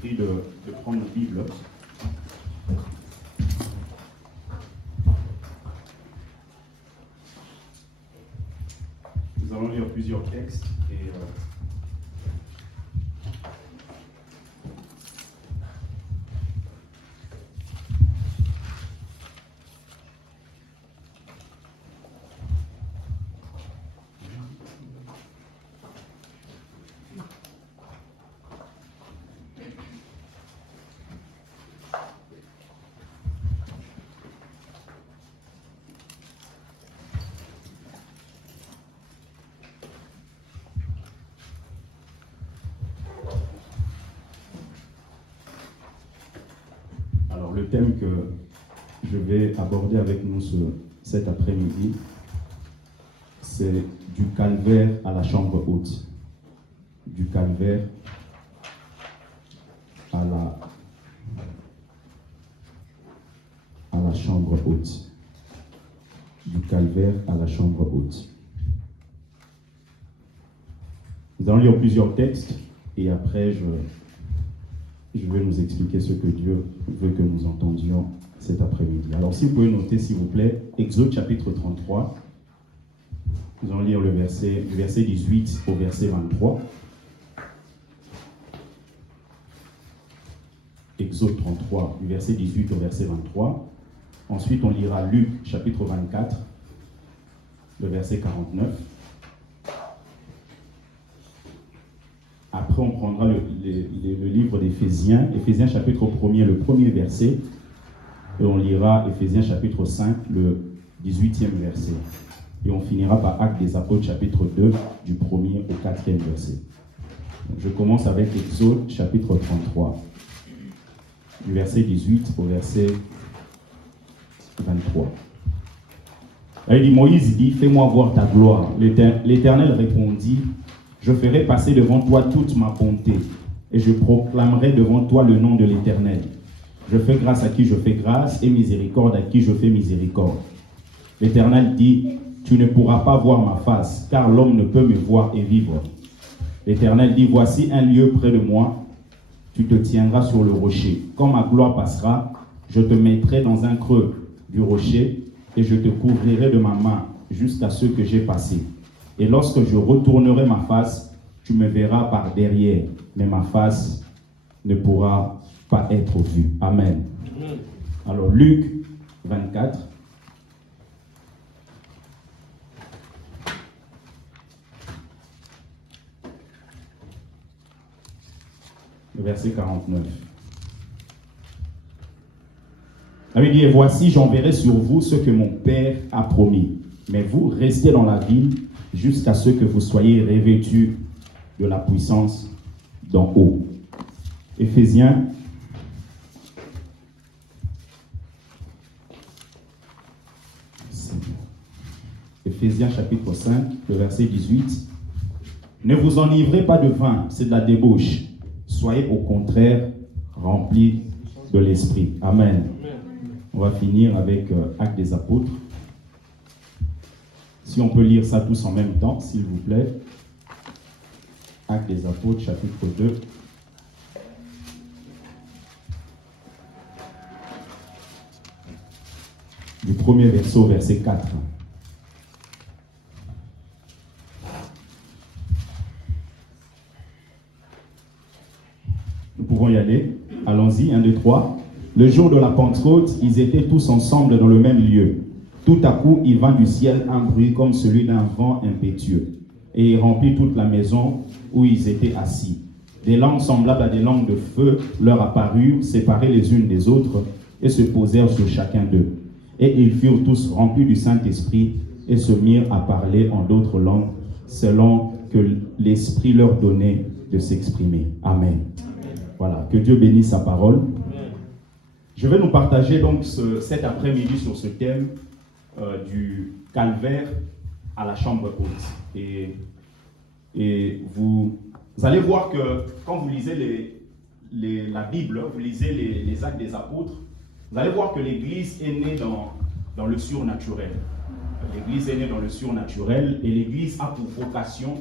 prie de prendre une Bible. Nous allons lire plusieurs textes et le thème que je vais aborder avec nous cet après-midi, c'est du calvaire à la chambre haute. Du calvaire à la chambre haute. Du calvaire à la chambre haute. Nous allons lire plusieurs textes et après je vais nous expliquer ce que Dieu veut que nous entendions cet après-midi. Alors, si vous pouvez noter, s'il vous plaît, Exode chapitre 33. Nous allons lire du verset 18 au verset 23. Exode 33, du verset 18 au verset 23. Ensuite, on lira Luc chapitre 24, le verset 49. Après, on prendra le livre d'Éphésiens, Éphésiens chapitre 1er, le premier verset, et on lira Éphésiens chapitre 5, le 18e verset. Et on finira par Actes des Apôtres chapitre 2, du 1er au 4e verset. Je commence avec Exode chapitre 33, du verset 18 au verset 23. Là, Moïse dit, fais-moi voir ta gloire. L'Éternel répondit, je ferai passer devant toi toute ma bonté, et je proclamerai devant toi le nom de l'Éternel. Je fais grâce à qui je fais grâce, et miséricorde à qui je fais miséricorde. L'Éternel dit, tu ne pourras pas voir ma face, car l'homme ne peut me voir et vivre. L'Éternel dit, voici un lieu près de moi, tu te tiendras sur le rocher. Quand ma gloire passera, je te mettrai dans un creux du rocher, et je te couvrirai de ma main jusqu'à ce que j'ai passé. Et lorsque je retournerai ma face, tu me verras par derrière, mais ma face ne pourra pas être vue. Amen. Alors, Luc 24. Le verset 49. Il dit, et voici, j'enverrai sur vous ce que mon Père a promis. Mais vous, restez dans la ville jusqu'à ce que vous soyez revêtus de la puissance d'en haut. Éphésiens chapitre 5, le verset 18. Ne vous enivrez pas de vin, c'est de la débauche. Soyez au contraire remplis de l'esprit. Amen. On va finir avec Actes des Apôtres. Si on peut lire ça tous en même temps, s'il vous plaît. Actes des Apôtres, chapitre 2. Du premier verset au verset 4. Nous pouvons y aller. Allons-y, 1, 2, 3. Le jour de la Pentecôte, ils étaient tous ensemble dans le même lieu. Tout à coup, il vint du ciel un bruit comme celui d'un vent impétueux, et il remplit toute la maison où ils étaient assis. Des langues semblables à des langues de feu leur apparurent, séparées les unes des autres, et se posèrent sur chacun d'eux. Et ils furent tous remplis du Saint-Esprit, et se mirent à parler en d'autres langues, selon que l'Esprit leur donnait de s'exprimer. Amen. Voilà, que Dieu bénisse sa parole. Je vais nous partager donc cet après-midi sur ce thème du calvaire à la chambre haute. Et vous allez voir que quand vous lisez la Bible, vous lisez les Actes des Apôtres, vous allez voir que l'Église est née dans le surnaturel. L'Église est née dans le surnaturel et l'Église a pour vocation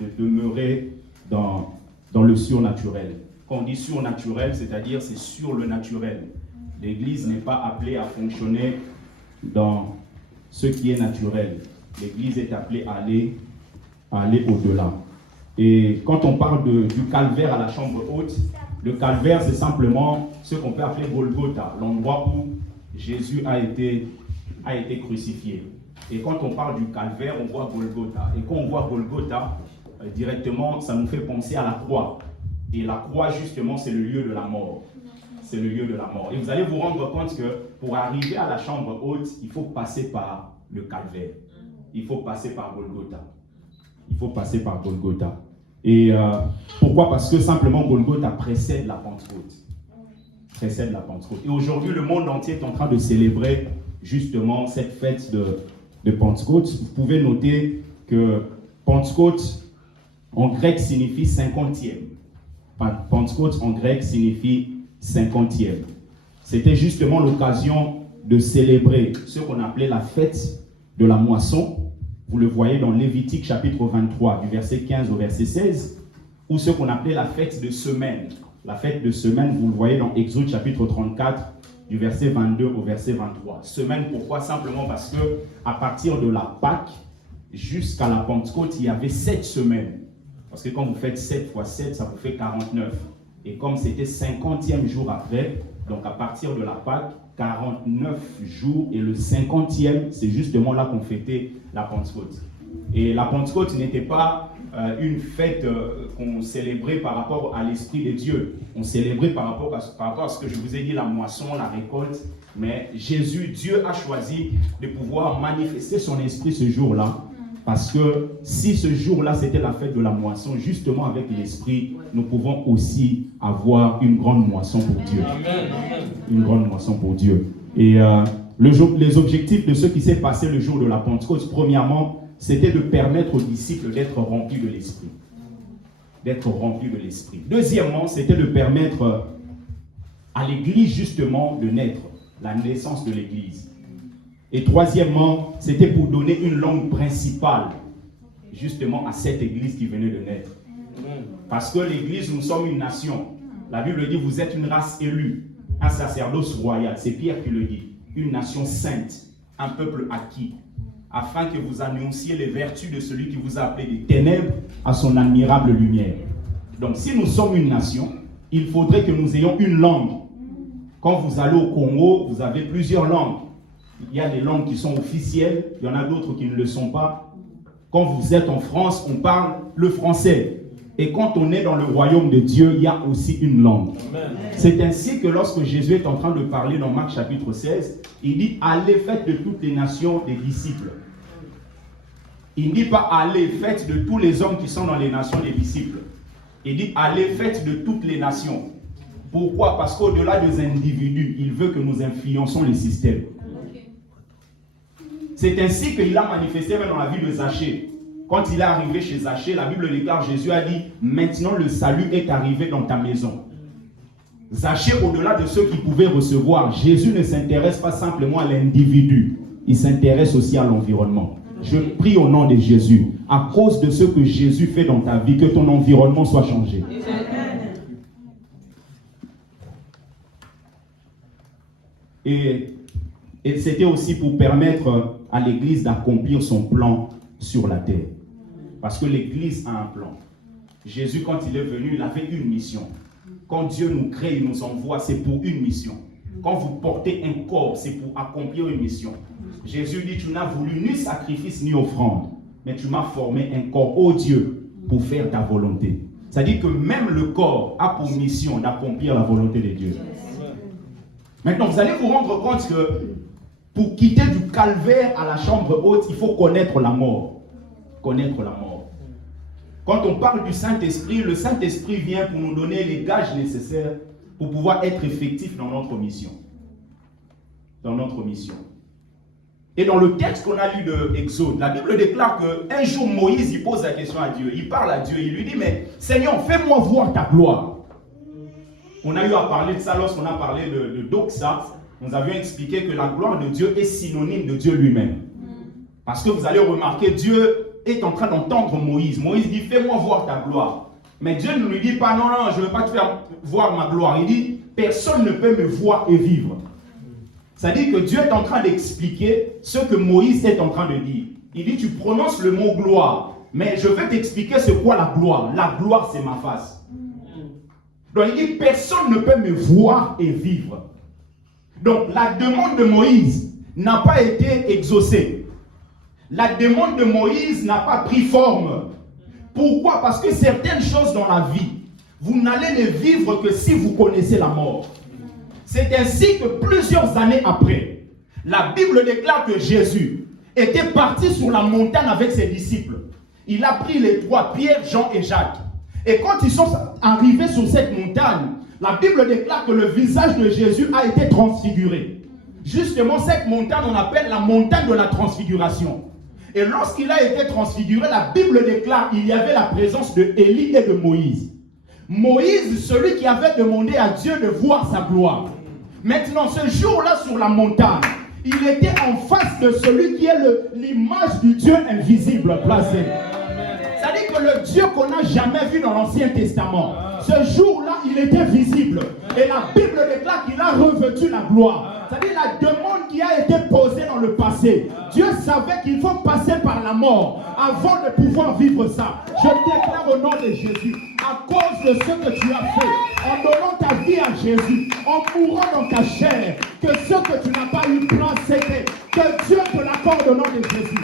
de demeurer dans le surnaturel. Quand on dit surnaturel, c'est-à-dire c'est sur le naturel. L'Église n'est pas appelée à fonctionner dans ce qui est naturel. L'Église est appelée à aller au-delà. Et quand on parle du calvaire à la chambre haute, le calvaire, c'est simplement ce qu'on peut appeler Golgotha, l'endroit où Jésus a été crucifié. Et quand on parle du calvaire, on voit Golgotha. Et quand on voit Golgotha, directement, ça nous fait penser à la croix. Et la croix, justement, c'est le lieu de la mort. C'est le lieu de la mort. Et vous allez vous rendre compte que pour arriver à la chambre haute, il faut passer par le calvaire. Il faut passer par Golgotha. Il faut passer par Golgotha. Et pourquoi? Parce que simplement Golgotha précède la Pentecôte. Précède la Pentecôte. Et aujourd'hui, le monde entier est en train de célébrer justement cette fête de Pentecôte. Vous pouvez noter que Pentecôte en grec signifie 50e. Pentecôte en grec signifie 50e. C'était justement l'occasion de célébrer ce qu'on appelait la fête de la moisson. Vous le voyez dans Lévitique chapitre 23, du verset 15 au verset 16, ou ce qu'on appelait la fête de semaine. La fête de semaine, vous le voyez dans Exode chapitre 34, du verset 22 au verset 23. Semaine, pourquoi? Simplement parce que à partir de la Pâque jusqu'à la Pentecôte, il y avait 7 semaines. Parce que quand vous faites 7 fois 7, ça vous fait 49. Et comme c'était 50e jour après, donc à partir de la Pâque, 49 jours, et le 50e, c'est justement là qu'on fêtait la Pentecôte. Et la Pentecôte n'était pas une fête qu'on célébrait par rapport à l'Esprit de Dieu. On célébrait par rapport à ce que je vous ai dit, la moisson, la récolte. Mais Jésus, Dieu a choisi de pouvoir manifester son Esprit ce jour-là. Parce que si ce jour-là, c'était la fête de la moisson, justement avec l'Esprit, nous pouvons aussi avoir une grande moisson pour Dieu. Une grande moisson pour Dieu. Et les objectifs de ce qui s'est passé le jour de la Pentecôte, premièrement, c'était de permettre aux disciples d'être remplis de l'Esprit. D'être remplis de l'Esprit. Deuxièmement, c'était de permettre à l'Église, justement, de naître. La naissance de l'Église. Et troisièmement, c'était pour donner une langue principale, justement, à cette Église qui venait de naître. Parce que l'Église, nous sommes une nation. La Bible dit, vous êtes une race élue, un sacerdoce royal. C'est Pierre qui le dit. Une nation sainte, un peuple acquis, afin que vous annonciez les vertus de celui qui vous a appelé des ténèbres à son admirable lumière. Donc, si nous sommes une nation, il faudrait que nous ayons une langue. Quand vous allez au Congo, vous avez plusieurs langues. Il y a des langues qui sont officielles, il y en a d'autres qui ne le sont pas. Quand vous êtes en France, on parle le français. Et quand on est dans le royaume de Dieu, il y a aussi une langue. C'est ainsi que lorsque Jésus est en train de parler dans Marc chapitre 16, il dit « Allez, faites de toutes les nations des disciples ». Il ne dit pas « Allez, faites de tous les hommes qui sont dans les nations des disciples ». Il dit « Allez, faites de toutes les nations ». Pourquoi? Parce qu'au-delà des individus, il veut que nous influençons les systèmes. C'est ainsi qu'il a manifesté même dans la vie de Zachée. Quand il est arrivé chez Zachée, la Bible déclare, Jésus a dit, maintenant le salut est arrivé dans ta maison. Zachée, au-delà de ceux qui pouvaient recevoir, Jésus ne s'intéresse pas simplement à l'individu, il s'intéresse aussi à l'environnement. Je prie au nom de Jésus, à cause de ce que Jésus fait dans ta vie, que ton environnement soit changé. Et c'était aussi pour permettre à l'Église d'accomplir son plan sur la terre. Parce que l'Église a un plan. Jésus, quand il est venu, il avait une mission. Quand Dieu nous crée, il nous envoie, c'est pour une mission. Quand vous portez un corps, c'est pour accomplir une mission. Jésus dit, tu n'as voulu ni sacrifice ni offrande, mais tu m'as formé un corps, ô Dieu, pour faire ta volonté. C'est-à-dire que même le corps a pour mission d'accomplir la volonté de Dieu. Maintenant, vous allez vous rendre compte que pour quitter du calvaire à la chambre haute, il faut connaître la mort. Connaître la mort. Quand on parle du Saint-Esprit, le Saint-Esprit vient pour nous donner les gages nécessaires pour pouvoir être effectifs dans notre mission. Dans notre mission. Et dans le texte qu'on a lu de Exode, la Bible déclare qu'un jour Moïse, il pose la question à Dieu. Il parle à Dieu, il lui dit, mais Seigneur, fais-moi voir ta gloire. On a eu à parler de ça lorsqu'on a parlé de Doxa. Nous avions expliqué que la gloire de Dieu est synonyme de Dieu lui-même. Parce que vous allez remarquer, Dieu est en train d'entendre Moïse. Moïse dit, fais-moi voir ta gloire. Mais Dieu ne lui dit pas, non, non, je ne veux pas te faire voir ma gloire. Il dit, personne ne peut me voir et vivre. C'est-à-dire que Dieu est en train d'expliquer ce que Moïse est en train de dire. Il dit, tu prononces le mot gloire, mais je vais t'expliquer c'est quoi la gloire. La gloire, c'est ma face. Donc il dit, personne ne peut me voir et vivre. Donc la demande de Moïse n'a pas été exaucée. La demande de Moïse n'a pas pris forme. Pourquoi? Parce que certaines choses dans la vie, vous n'allez les vivre que si vous connaissez la mort. C'est ainsi que plusieurs années après, la Bible déclare que Jésus était parti sur la montagne avec ses disciples. Il a pris les trois, Pierre, Jean et Jacques. Et quand ils sont arrivés sur cette montagne, la Bible déclare que le visage de Jésus a été transfiguré. Justement, cette montagne, on appelle la montagne de la transfiguration. Et lorsqu'il a été transfiguré, la Bible déclare qu'il y avait la présence de Élie et de Moïse. Moïse, celui qui avait demandé à Dieu de voir sa gloire. Maintenant, ce jour-là sur la montagne, il était en face de celui qui est l'image du Dieu invisible placé. C'est-à-dire que le Dieu qu'on n'a jamais vu dans l'Ancien Testament, ce jour-là, il était visible. Et la Bible déclare qu'il a revêtu la gloire. C'est-à-dire la demande qui a été posée dans le passé. Dieu savait qu'il faut passer par la mort avant de pouvoir vivre ça. Je déclare au nom de Jésus, à cause de ce que tu as fait, en donnant ta vie à Jésus, en mourant dans ta chair, que ce que tu n'as pas eu plan c'était, que Dieu te l'accorde au nom de Jésus.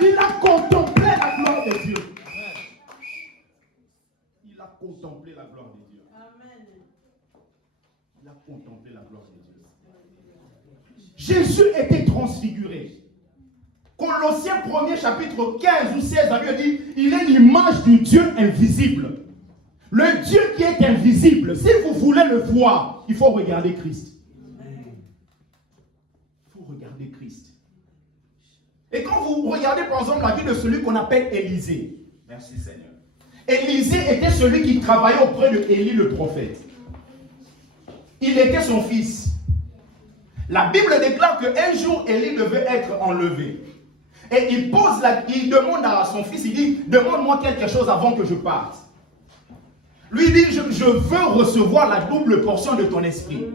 Il a contemplé la gloire de Dieu. Il a contemplé la gloire de Dieu. Amen. Il a contemplé la gloire de Dieu. Jésus était transfiguré. Colossiens 1er chapitre 15 ou 16, la Bible dit, il est l'image du Dieu invisible. Le Dieu qui est invisible, si vous voulez le voir, il faut regarder Christ. Il faut regarder Christ. Et quand vous regardez par exemple la vie de celui qu'on appelle Élisée, merci Seigneur. Élisée était celui qui travaillait auprès de Élie le prophète. Il était son fils. La Bible déclare qu'un jour Élie devait être enlevé. Et il demande à son fils, il dit, demande-moi quelque chose avant que je parte. Lui dit, je veux recevoir la double portion de ton esprit.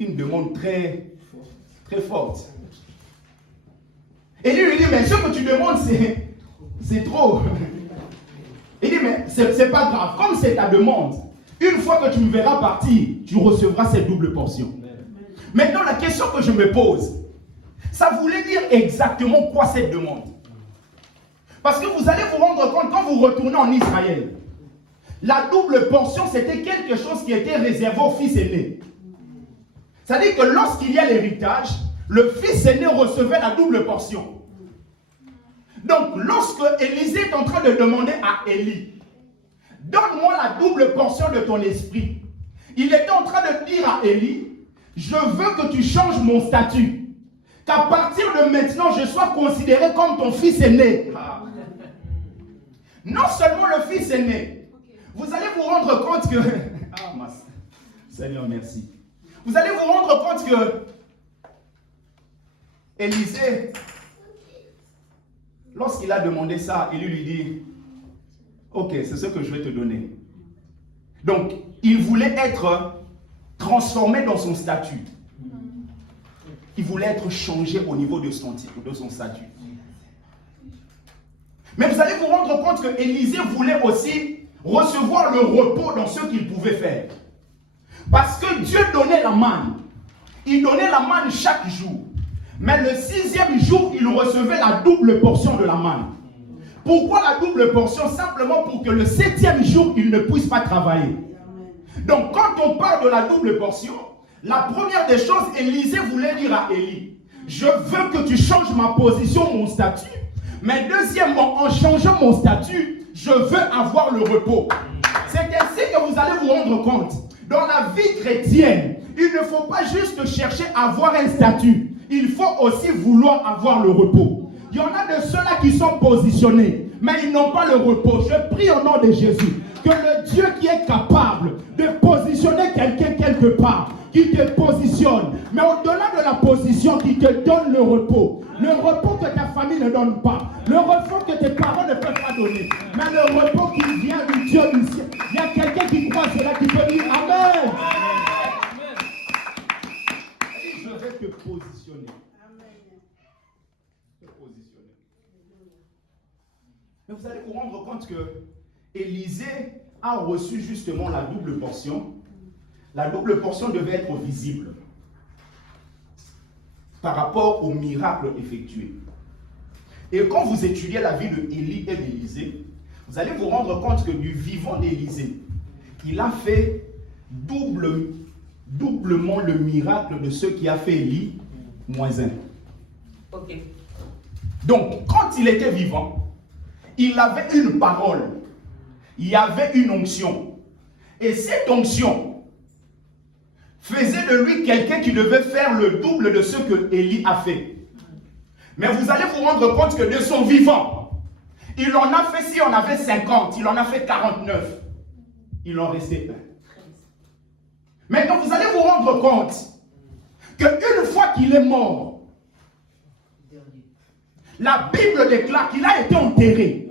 Une demande très, très forte. Et lui dit, mais ce que tu demandes, c'est trop. Il dit, mais c'est pas grave. Comme c'est ta demande, une fois que tu me verras partir, tu recevras cette double portion. Maintenant, la question que je me pose, ça voulait dire exactement quoi cette demande? Parce que vous allez vous rendre compte, quand vous retournez en Israël, la double portion, c'était quelque chose qui était réservé au fils aîné. C'est-à-dire que lorsqu'il y a l'héritage, le fils aîné recevait la double portion. Donc, lorsque Élisée est en train de demander à Élie, donne-moi la double portion de ton esprit, il était en train de dire à Élie, je veux que tu changes mon statut, qu'à partir de maintenant, je sois considéré comme ton fils aîné. Non seulement le fils aîné, vous allez vous rendre compte que... Seigneur, merci. Vous allez vous rendre compte que Élisée, lorsqu'il a demandé ça, il lui dit, ok, c'est ce que je vais te donner. Donc, il voulait être transformé dans son statut. Il voulait être changé au niveau de son statut. Mais vous allez vous rendre compte que Élisée voulait aussi recevoir le repos dans ce qu'il pouvait faire. Parce que Dieu donnait la manne. Il donnait la manne chaque jour. Mais le 6e jour, il recevait la double portion de la manne. Pourquoi la double portion? Simplement pour que le 7e jour, il ne puisse pas travailler. Donc, quand on parle de la double portion, la première des choses, Élisée voulait dire à Élie, je veux que tu changes ma position, mon statut. Mais deuxièmement, en changeant mon statut, je veux avoir le repos. C'est ainsi que vous allez vous rendre compte. Dans la vie chrétienne, il ne faut pas juste chercher à avoir un statut. Il faut aussi vouloir avoir le repos. Il y en a de ceux-là qui sont positionnés, mais ils n'ont pas le repos. Je prie au nom de Jésus que le Dieu qui est capable de positionner quelqu'un quelque part, qui te positionne, mais au-delà de la position, qui te donne le repos que ta famille ne donne pas, le repos que tes parents ne peuvent pas donner, Mais vous allez vous rendre compte que Élisée a reçu justement la double portion. La double portion devait être visible par rapport au miracle effectué. Et quand vous étudiez la vie d'Élie et d'Élisée, vous allez vous rendre compte que du vivant d'Élisée, il a fait doublement le miracle de ce qui a fait Élie, moins un. Ok. Donc, quand il était vivant, il avait une parole, il y avait une onction. Et cette onction faisait de lui quelqu'un qui devait faire le double de ce que Élie a fait. Mais vous allez vous rendre compte que de son vivant, il en a fait, si on avait 50, il en a fait 49. Il en restait un. Maintenant, vous allez vous rendre compte qu'une fois qu'il est mort, la Bible déclare qu'il a été enterré.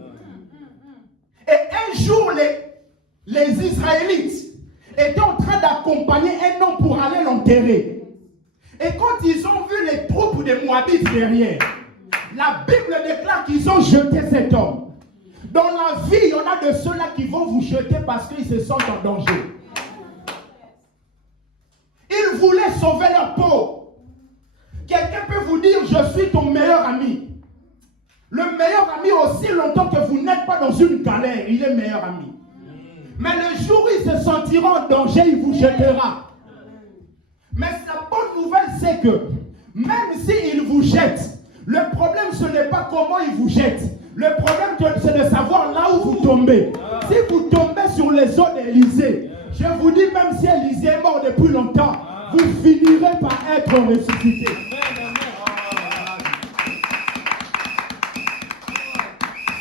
Et un jour, les Israélites étaient en train d'accompagner un homme pour aller l'enterrer. Et quand ils ont vu les troupes des Moabites derrière, la Bible déclare qu'ils ont jeté cet homme. Dans la vie, il y en a de ceux-là qui vont vous jeter parce qu'ils se sentent en danger. Ils voulaient sauver leur peau. Quelqu'un peut vous dire, je suis ton meilleur ami. Le meilleur ami, aussi longtemps que vous n'êtes pas dans une galère, il est meilleur ami. Mais le jour où il se sentira en danger, il vous jettera. Mais la bonne nouvelle, c'est que même s'il vous jette, le problème, ce n'est pas comment il vous jette. Le problème, c'est de savoir là où vous tombez. Si vous tombez sur les eaux d'Élisée, je vous dis, même si Élisée est mort depuis longtemps, vous finirez par être ressuscité.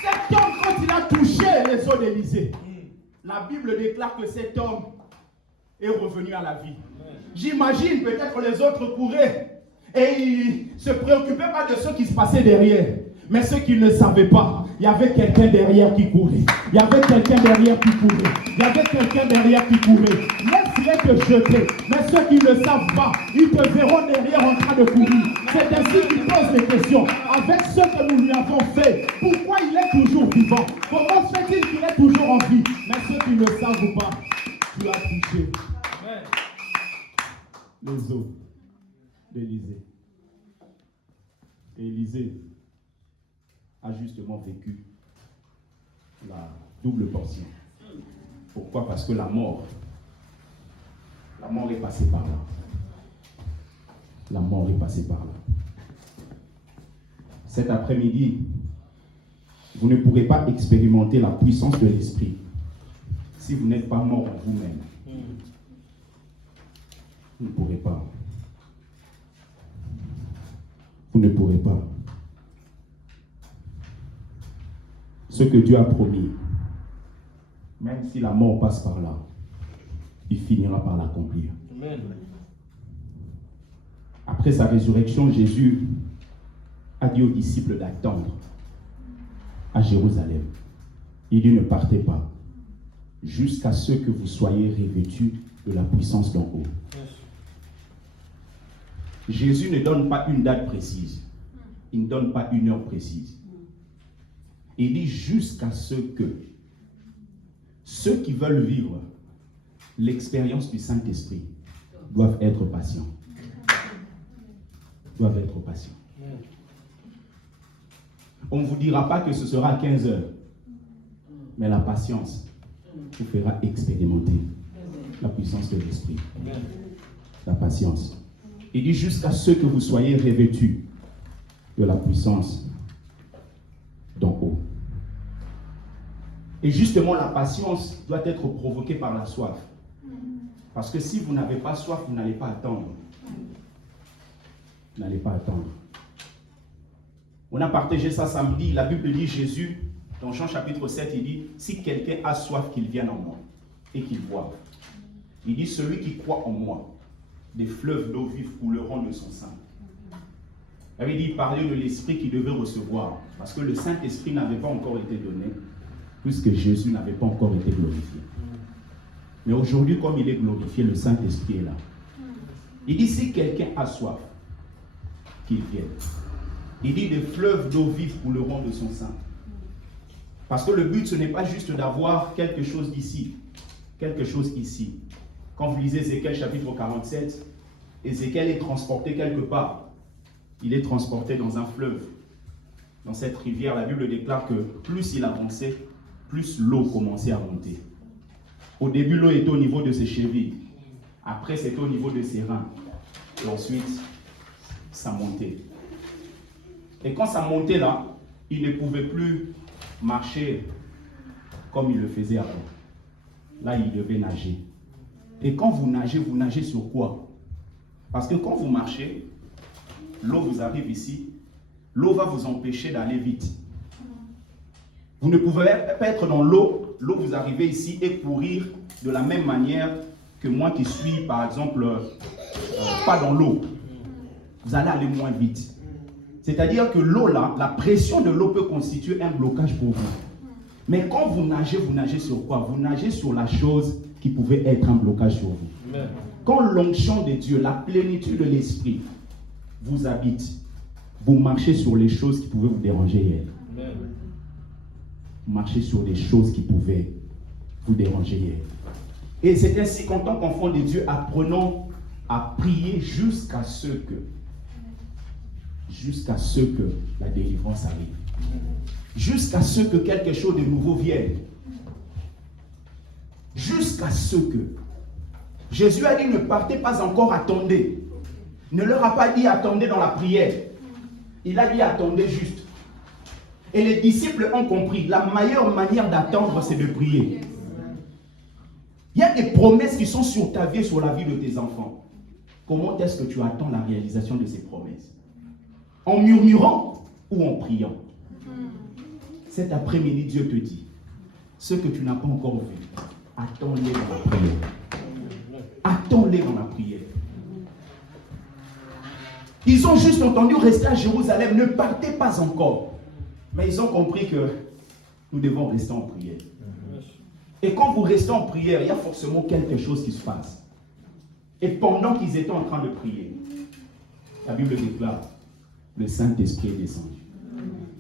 Cet homme, quand il a touché les eaux d'Élisée, la Bible déclare que cet homme est revenu à la vie. J'imagine peut-être les autres couraient et ils ne se préoccupaient pas de ce qui se passait derrière. Mais ceux qui ne savaient pas, il y avait quelqu'un derrière qui courait. Il y avait quelqu'un derrière qui courait. Il y avait quelqu'un derrière qui courait. Laisse-les te jeter. Mais ceux qui ne savent pas, ils te verront derrière en train de courir. C'est ainsi qu'ils posent des questions. Avec ce que nous lui avons fait, pourquoi il est toujours vivant? Comment se fait-il qu'il est toujours en vie? Mais ceux qui ne savent pas, tu as touché les eaux d'Élisée. Élisée a justement vécu la double portion. Pourquoi? Parce que la mort est passée par là. La mort est passée par là. Cet après-midi, vous ne pourrez pas expérimenter la puissance de l'esprit si vous n'êtes pas mort en vous-même. Vous ne pourrez pas. Vous ne pourrez pas. Ce que Dieu a promis, même si la mort passe par là, il finira par l'accomplir. Amen. Après sa résurrection, Jésus a dit aux disciples d'attendre à Jérusalem. Il dit, ne partez pas jusqu'à ce que vous soyez revêtus de la puissance d'en haut. Jésus ne donne pas une date précise. Il ne donne pas une heure précise. Il dit jusqu'à ce que ceux qui veulent vivre l'expérience du Saint-Esprit doivent être patients. Doivent être patients. On ne vous dira pas que ce sera à 15 heures. Mais la patience vous fera expérimenter la puissance de l'Esprit. La patience. Il dit jusqu'à ce que vous soyez revêtus de la puissance d'en haut. Et justement, la patience doit être provoquée par la soif. Parce que si vous n'avez pas soif, vous n'allez pas attendre. Vous n'allez pas attendre. On a partagé ça samedi. La Bible dit, Jésus, dans Jean chapitre 7, il dit, si quelqu'un a soif, qu'il vienne en moi et qu'il boive. Il dit, celui qui croit en moi, des fleuves d'eau vive couleront de son sein. Il avait dit, parler de l'Esprit qu'il devait recevoir. Parce que le Saint-Esprit n'avait pas encore été donné, puisque Jésus n'avait pas encore été glorifié. Mais aujourd'hui, comme il est glorifié, le Saint-Esprit est là. Il dit, si quelqu'un a soif, qu'il vienne. Il dit, des fleuves d'eau vive couleront de son sein. Parce que le but, ce n'est pas juste d'avoir quelque chose ici, quelque chose ici. Quand vous lisez Ézéchiel chapitre 47, Ézéchiel est transporté quelque part. Il est transporté dans un fleuve. Dans cette rivière, la Bible déclare que plus il avançait, plus l'eau commençait à monter. Au début, l'eau était au niveau de ses chevilles. Après, c'était au niveau de ses reins. Et ensuite, ça montait. Et quand ça montait là, il ne pouvait plus marcher comme il le faisait avant. Là, il devait nager. Et quand vous nagez sur quoi? Parce que quand vous marchez, l'eau vous arrive ici, l'eau va vous empêcher d'aller vite. Vous ne pouvez pas être dans l'eau, l'eau vous arrivez ici et courir de la même manière que moi qui suis, par exemple, pas dans l'eau. Vous allez aller moins vite. C'est-à-dire que l'eau là, la pression de l'eau peut constituer un blocage pour vous. Mais quand vous nagez sur quoi? Vous nagez sur la chose qui pouvait être un blocage sur vous. Amen. Quand l'onction de Dieu, la plénitude de l'Esprit vous habite, vous marchez sur les choses qui pouvaient vous déranger hier. Amen. Vous marchez sur les choses qui pouvaient vous déranger hier. Et c'est ainsi qu'en tant qu'enfant de Dieu, apprenons à prier jusqu'à ce que la délivrance arrive. Jusqu'à ce que quelque chose de nouveau vienne. Jusqu'à ce que. Jésus a dit ne partez pas encore, attendez. Ne leur a pas dit attendez dans la prière. Il a dit attendez juste. Et les disciples ont compris, la meilleure manière d'attendre, c'est de prier. Il y a des promesses qui sont sur ta vie et sur la vie de tes enfants. Comment est-ce que tu attends la réalisation de ces promesses? En murmurant ou en priant? Cet après-midi, Dieu te dit, ce que tu n'as pas encore vu, attends-les dans la prière. Attends-les dans la prière. Ils ont juste entendu rester à Jérusalem, ne partez pas encore. Mais ils ont compris que nous devons rester en prière. Et quand vous restez en prière, il y a forcément quelque chose qui se passe. Et pendant qu'ils étaient en train de prier, la Bible déclare, le Saint-Esprit est descendu.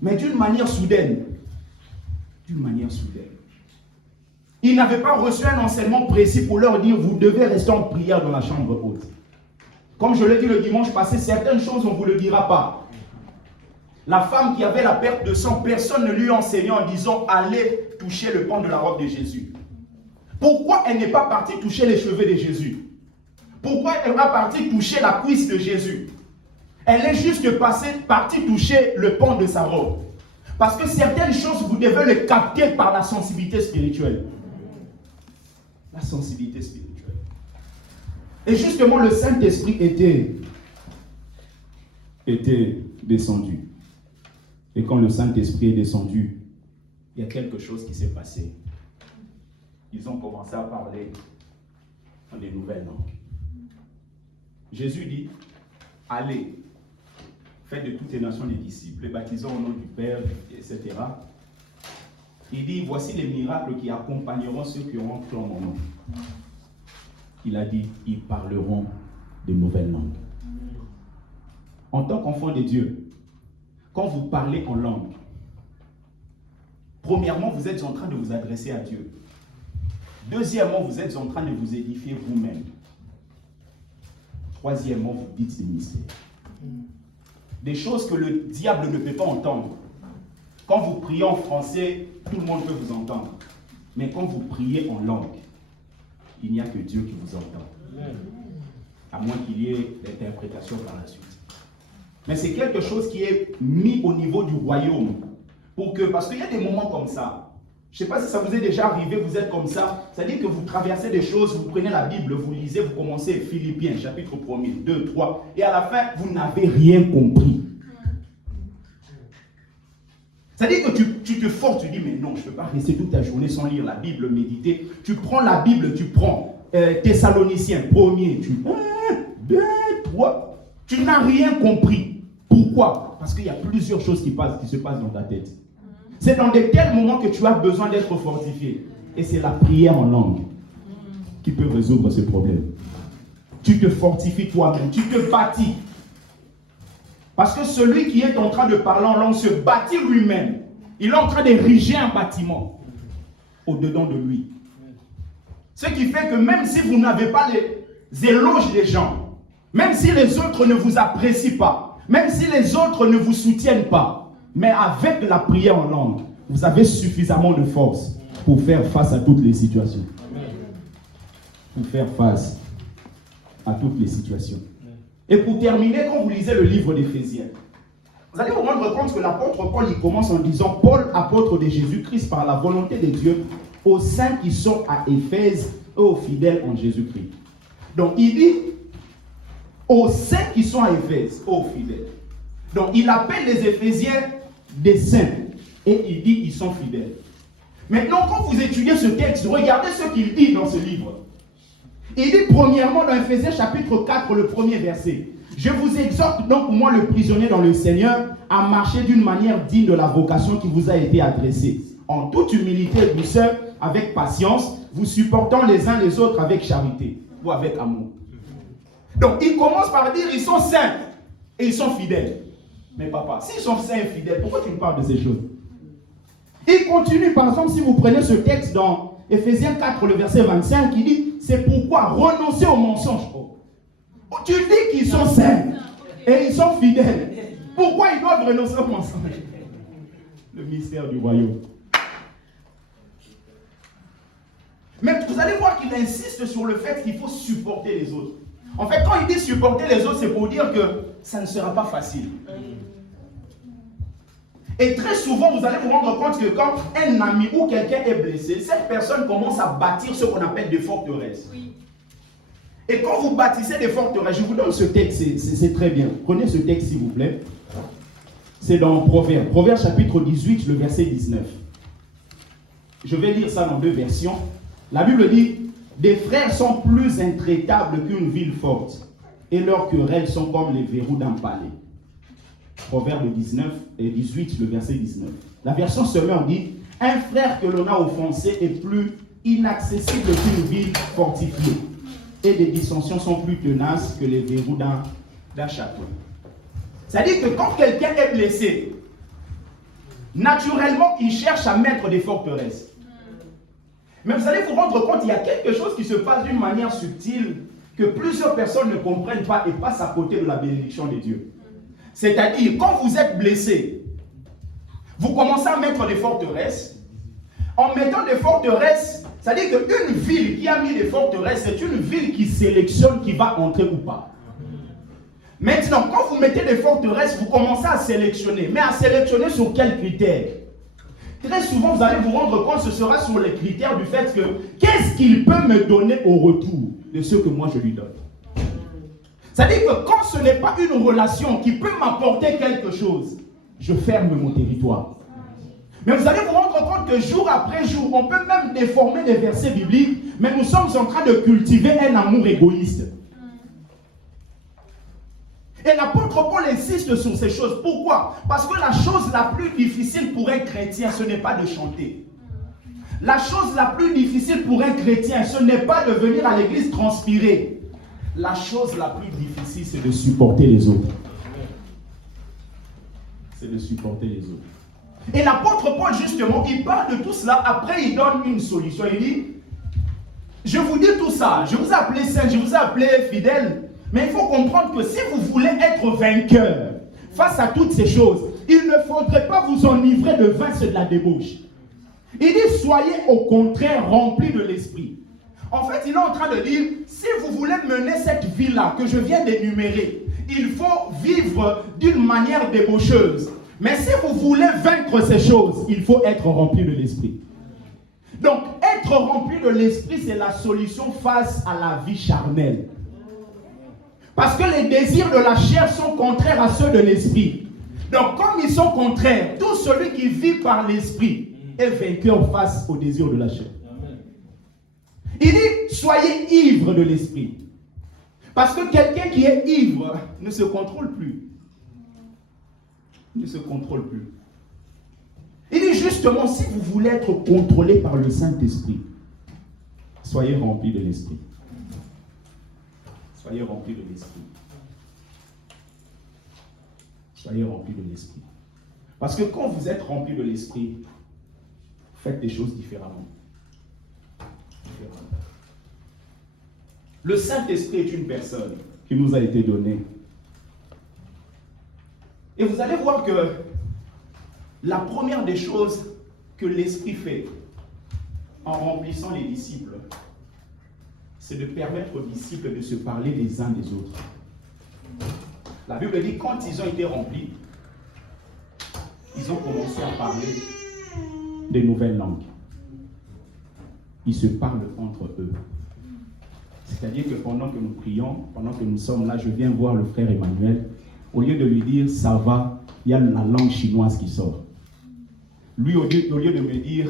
Mais d'une manière soudaine. D'une manière soudaine. Ils n'avaient pas reçu un enseignement précis pour leur dire, vous devez rester en prière dans la chambre haute. Comme je l'ai dit le dimanche passé, certaines choses, on ne vous le dira pas. La femme qui avait la perte de sang, personne ne lui a enseigné en disant, allez toucher le pan de la robe de Jésus. Pourquoi elle n'est pas partie toucher les cheveux de Jésus? Pourquoi elle n'est pas partie toucher la cuisse de Jésus? Elle est juste partie toucher le pan de sa robe. Parce que certaines choses, vous devez les capter par la sensibilité spirituelle. La sensibilité spirituelle. Et justement, le Saint-Esprit était descendu. Et quand le Saint-Esprit est descendu, il y a quelque chose qui s'est passé. Ils ont commencé à parler dans des nouvelles langues. Jésus dit, allez, faites de toutes les nations des disciples, les baptisons au nom du Père, etc. Il dit, voici les miracles qui accompagneront ceux qui auront cru en mon nom. Il a dit, ils parleront de nouvelles langues. En tant qu'enfant de Dieu, quand vous parlez en langue, premièrement, vous êtes en train de vous adresser à Dieu. Deuxièmement, vous êtes en train de vous édifier vous-même. Troisièmement, vous dites des mystères. Des choses que le diable ne peut pas entendre. Quand vous priez en français, tout le monde peut vous entendre. Mais quand vous priez en langue, il n'y a que Dieu qui vous entend. À moins qu'il y ait l'interprétation par la suite. Mais c'est quelque chose qui est mis au niveau du royaume. Parce qu'il y a des moments comme ça. Je ne sais pas si ça vous est déjà arrivé, vous êtes comme ça. C'est-à-dire que vous traversez des choses, vous prenez la Bible, vous lisez, vous commencez Philippiens, chapitre 1er, 2, 3. Et à la fin, vous n'avez rien compris. C'est-à-dire que tu te forces, tu dis, mais non, je ne peux pas rester toute la journée sans lire la Bible, méditer. Tu prends la Bible, tu prends Thessaloniciens, 1er, 2, 3. Tu n'as rien compris. Pourquoi? Parce qu'il y a plusieurs choses qui se passent dans ta tête. C'est dans de tels moments que tu as besoin d'être fortifié. Et c'est la prière en langue qui peut résoudre ce problème. Tu te fortifies toi-même, tu te bâtis. Parce que celui qui est en train de parler en langue se bâtit lui-même. Il est en train d'ériger un bâtiment au-dedans de lui. Ce qui fait que même si vous n'avez pas les éloges des gens, même si les autres ne vous apprécient pas, même si les autres ne vous soutiennent pas, mais avec la prière en langue, vous avez suffisamment de force pour faire face à toutes les situations. Pour faire face à toutes les situations. Et pour terminer, quand vous lisez le livre d'Éphésiens, vous allez vous rendre compte que l'apôtre Paul, il commence en disant: Paul, apôtre de Jésus-Christ par la volonté de Dieu, aux saints qui sont à Éphèse et aux fidèles en Jésus-Christ. Donc il dit aux saints qui sont à Éphèse, aux fidèles. Donc il appelle les Éphésiens des saints et il dit ils sont fidèles. Maintenant, quand vous étudiez ce texte, regardez ce qu'il dit dans ce livre. Il dit premièrement dans Éphésiens chapitre 4, le premier verset: je vous exhorte donc, moi le prisonnier dans le Seigneur, à marcher d'une manière digne de la vocation qui vous a été adressée, en toute humilité et douceur, avec patience, vous supportant les uns les autres avec charité ou avec amour. Donc il commence par dire ils sont saints et ils sont fidèles. Mais papa, s'ils sont saints et fidèles, pourquoi tu me parles de ces choses? Il continue, par exemple, si vous prenez ce texte dans Éphésiens 4, le verset 25, il dit: c'est pourquoi renoncer au mensonge. Oh, tu dis qu'ils sont saints et ils sont fidèles. Pourquoi ils doivent renoncer au mensonge? Le mystère du royaume. Mais vous allez voir qu'il insiste sur le fait qu'il faut supporter les autres. En fait, quand il dit supporter les autres, c'est pour dire que ça ne sera pas facile. Et très souvent, vous allez vous rendre compte que quand un ami ou quelqu'un est blessé, cette personne commence à bâtir ce qu'on appelle des forteresses. Oui. Et quand vous bâtissez des forteresses, je vous donne ce texte, c'est très bien. Prenez ce texte s'il vous plaît. C'est dans Proverbes. Proverbes chapitre 18, le verset 19. Je vais lire ça dans deux versions. La Bible dit: des frères sont plus intraitables qu'une ville forte, et leurs querelles sont comme les verrous d'un palais. Proverbe 19 et 18, le verset 19. La version Semeur dit: un frère que l'on a offensé est plus inaccessible qu'une ville fortifiée, et des dissensions sont plus tenaces que les verrous d'un château. C'est-à-dire que quand quelqu'un est blessé, naturellement, il cherche à mettre des forteresses. Mais vous allez vous rendre compte, il y a quelque chose qui se passe d'une manière subtile que plusieurs personnes ne comprennent pas et passent à côté de la bénédiction de Dieu. C'est-à-dire, quand vous êtes blessé, vous commencez à mettre des forteresses. En mettant des forteresses, c'est-à-dire qu'une ville qui a mis des forteresses, c'est une ville qui sélectionne qui va entrer ou pas. Maintenant, quand vous mettez des forteresses, vous commencez à sélectionner. Mais à sélectionner sur quels critères? Très souvent, vous allez vous rendre compte, ce sera sur les critères du fait que qu'est-ce qu'il peut me donner au retour de ce que moi je lui donne. C'est-à-dire que quand ce n'est pas une relation qui peut m'apporter quelque chose, je ferme mon territoire. Mais vous allez vous rendre compte que jour après jour, on peut même déformer des versets bibliques, mais nous sommes en train de cultiver un amour égoïste. Et l'apôtre Paul insiste sur ces choses. Pourquoi? Parce que la chose la plus difficile pour un chrétien, ce n'est pas de chanter. La chose la plus difficile pour un chrétien, ce n'est pas de venir à l'église transpirer. La chose la plus difficile, c'est de supporter les autres. C'est de supporter les autres. Et l'apôtre Paul, justement, il parle de tout cela. Après, il donne une solution. Il dit: je vous dis tout ça. Je vous ai appelé saint, je vous ai appelé fidèle. Mais il faut comprendre que si vous voulez être vainqueur face à toutes ces choses, il ne faudrait pas vous enivrer de vin, c'est de la débauche. Il dit: soyez au contraire remplis de l'esprit. En fait, il est en train de dire, si vous voulez mener cette vie-là que je viens d'énumérer, il faut vivre d'une manière débaucheuse. Mais si vous voulez vaincre ces choses, il faut être rempli de l'esprit. Donc, être rempli de l'esprit, c'est la solution face à la vie charnelle. Parce que les désirs de la chair sont contraires à ceux de l'esprit. Donc, comme ils sont contraires, tout celui qui vit par l'esprit est vainqueur face aux désirs de la chair. Il dit: soyez ivres de l'esprit. Parce que quelqu'un qui est ivre ne se contrôle plus. Ne se contrôle plus. Il dit justement, si vous voulez être contrôlé par le Saint-Esprit, soyez remplis de l'esprit. Soyez remplis de l'esprit. Soyez remplis de l'esprit. Parce que quand vous êtes rempli de l'Esprit, faites des choses différemment. Le Saint-Esprit est une personne qui nous a été donnée. Et vous allez voir que la première des choses que l'Esprit fait en remplissant les disciples, c'est de permettre aux disciples de se parler les uns des autres. La Bible dit, quand ils ont été remplis, ils ont commencé à parler des nouvelles langues. Ils se parlent entre eux. C'est-à-dire que pendant que nous prions, pendant que nous sommes là, je viens voir le frère Emmanuel, au lieu de lui dire, ça va, il y a la langue chinoise qui sort. Lui, au lieu de me dire,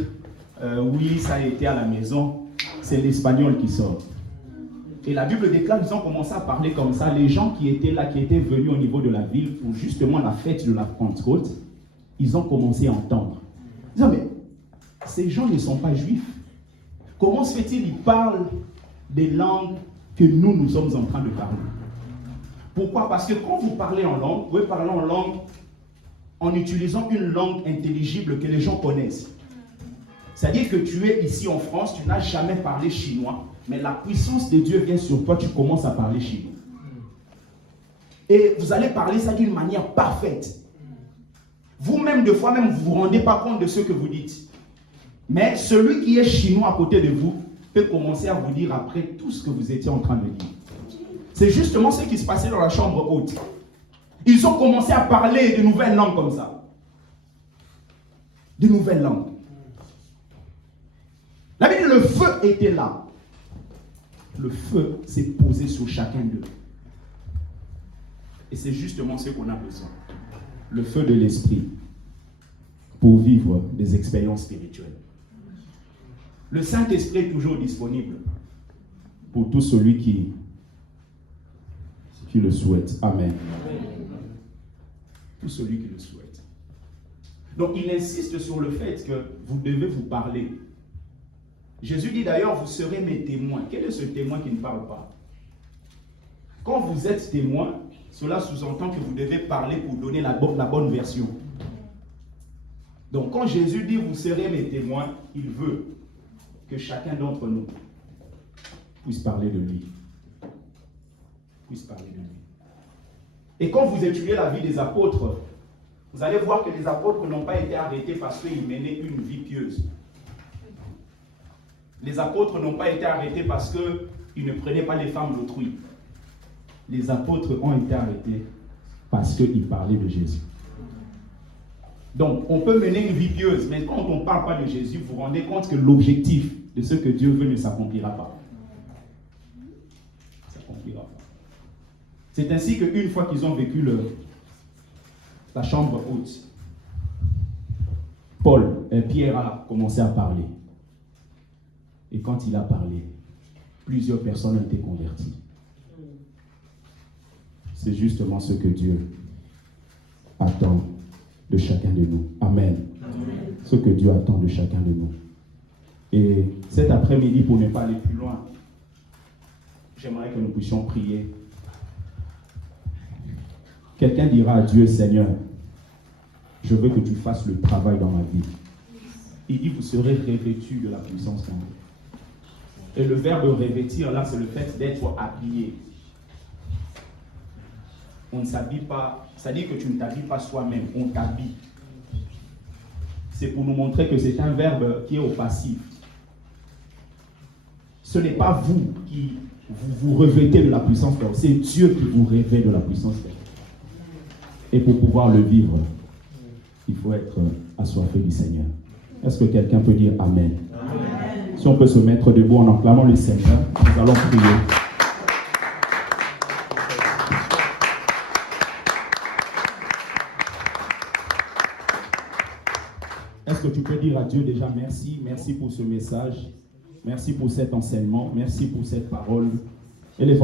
oui, ça a été à la maison, c'est l'espagnol qui sort. Et la Bible déclare, ils ont commencé à parler comme ça. Les gens qui étaient là, qui étaient venus au niveau de la ville pour justement la fête de la Pentecôte, ils ont commencé à entendre. Ils disent, mais ces gens ne sont pas juifs. Comment se fait-il qu'ils parlent des langues que nous sommes en train de parler? Pourquoi? Parce que quand vous parlez en langue, vous pouvez parler en langue en utilisant une langue intelligible que les gens connaissent. C'est-à-dire que tu es ici en France, tu n'as jamais parlé chinois, mais la puissance de Dieu vient sur toi, tu commences à parler chinois. Et vous allez parler ça d'une manière parfaite. Vous-même, des fois même, vous ne vous rendez pas compte de ce que vous dites. Mais celui qui est chinois à côté de vous peut commencer à vous dire après tout ce que vous étiez en train de dire. C'est justement ce qui se passait dans la chambre haute. Ils ont commencé à parler de nouvelles langues comme ça. De nouvelles langues. La Bible, le feu était là. Le feu s'est posé sur chacun d'eux. Et c'est justement ce qu'on a besoin. Le feu de l'esprit pour vivre des expériences spirituelles. Le Saint-Esprit est toujours disponible pour tout celui qui le souhaite. Amen. Tout celui qui le souhaite. Donc il insiste sur le fait que vous devez vous parler. Jésus dit d'ailleurs, vous serez mes témoins. Quel est ce témoin qui ne parle pas? Quand vous êtes témoin, cela sous-entend que vous devez parler pour donner la bonne version. Donc quand Jésus dit, vous serez mes témoins, il veut que chacun d'entre nous puisse parler de lui. Puisse parler de lui. Et quand vous étudiez la vie des apôtres, vous allez voir que les apôtres n'ont pas été arrêtés parce qu'ils menaient une vie pieuse. Les apôtres n'ont pas été arrêtés parce qu'ils ne prenaient pas les femmes d'autrui. Les apôtres ont été arrêtés parce qu'ils parlaient de Jésus. Donc, on peut mener une vie pieuse, mais quand on ne parle pas de Jésus, vous vous rendez compte que l'objectif de ce que Dieu veut ne s'accomplira pas. Ça s'accomplira pas. C'est ainsi qu'une fois qu'ils ont vécu la chambre haute, Pierre a commencé à parler. Et quand il a parlé, plusieurs personnes ont été converties. C'est justement ce que Dieu attend de chacun de nous. Amen. Amen. Ce que Dieu attend de chacun de nous. Et cet après-midi, pour ne pas aller plus loin, j'aimerais que nous puissions prier. Quelqu'un dira à Dieu, Seigneur, je veux que tu fasses le travail dans ma vie. Il dit, vous serez revêtus de la puissance en vous. Et le verbe revêtir, là, c'est le fait d'être habillé. On ne s'habille pas, c'est-à-dire que tu ne t'habilles pas soi-même, on t'habille. C'est pour nous montrer que c'est un verbe qui est au passif. Ce n'est pas vous qui vous revêtez de la puissance, c'est Dieu qui vous revêt de la puissance. Et pour pouvoir le vivre, il faut être assoiffé du Seigneur. Est-ce que quelqu'un peut dire Amen? Amen. Si on peut se mettre debout en acclamant le Seigneur, nous allons prier. Est-ce que tu peux dire à Dieu déjà merci, merci pour ce message, merci pour cet enseignement, merci pour cette parole. Et les